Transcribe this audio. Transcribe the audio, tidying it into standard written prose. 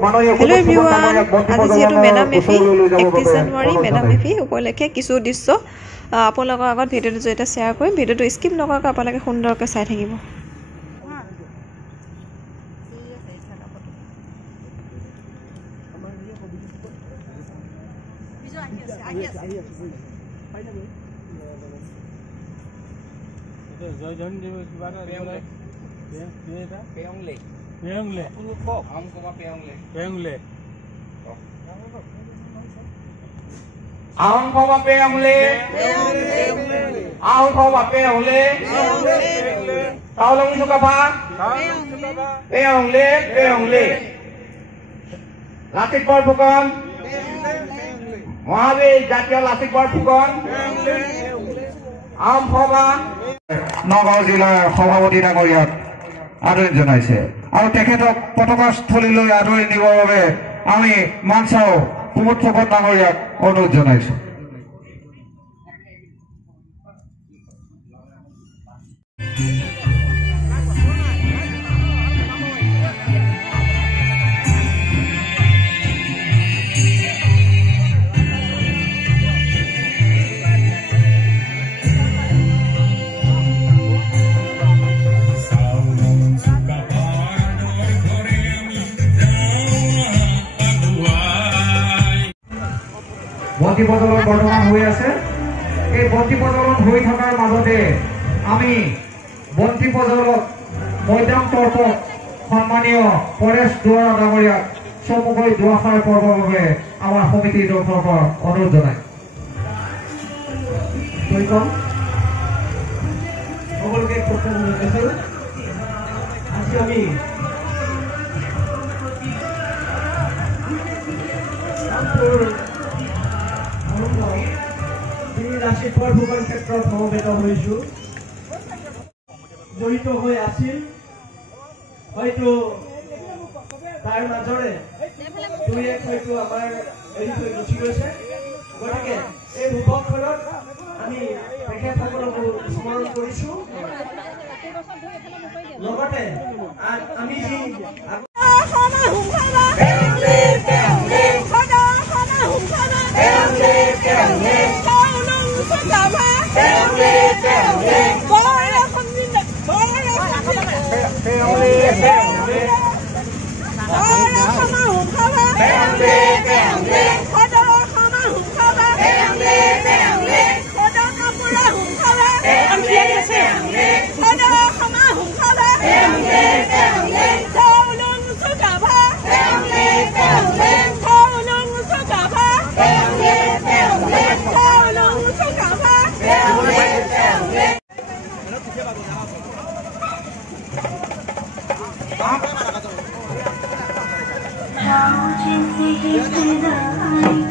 Hello' everyone, আজি যিহেতু madam মেফি 31 জানুৱাৰী madam মেফি উপলক্ষে কিছু দৃশ্য আপোনালোকৰ আগত ভিডিঅ'টোৰ জৰিয়তে শ্বেয়াৰ কৰিম। ভিডিঅ'টো স্কিপ নকৰাকৈ আপোনালোকে সুন্দৰকৈ চাই থাকিব। লাচিত ফুকন মহাবীৰ জাতীয় লাচিত ফুকন আহোম সভা নগাঁও জিলাৰ সভাপতি ডাঙৰীয়াক আদৰণি জনাইছে আৰু তেখেতক পতাকাস্থলীলৈ আদৰি নিবৰ বাবে আমি মানচাও কুমুদ ফুকন ডাঙৰীয়াক অনুৰোধ জনাইছো। বন্তি প্ৰজ্বলন বৰ্তমান হৈ আছে। এই বন্তি প্ৰজ্বলন হৈ থকাৰ মাজতে আমি বন্তি প্ৰজ্বলক মৈদাম তৰ্পক সন্মানীয় পৰেশ দুৱৰা ডাঙৰীয়াক চমুকৈ দুআষাৰ পৰ্বৰ বাবে আমাৰ সমিতিৰ তৰফৰ পৰা অনুৰোধ জনাই। আজি আমি লাচিত ফুকন ক্ষেত্ৰত সমবেত হৈছো, জড়িত হৈ আছিল। হয়তো তাৰ মাজৰে দুই এক হয়তো আমাৰ এৰি থৈ গুচি গৈছে। গতিকে এই ভূপখনত আমি তেখেতসকলকো স্মৰণ কৰিছো। লগতে আমি যি绕进你的爱。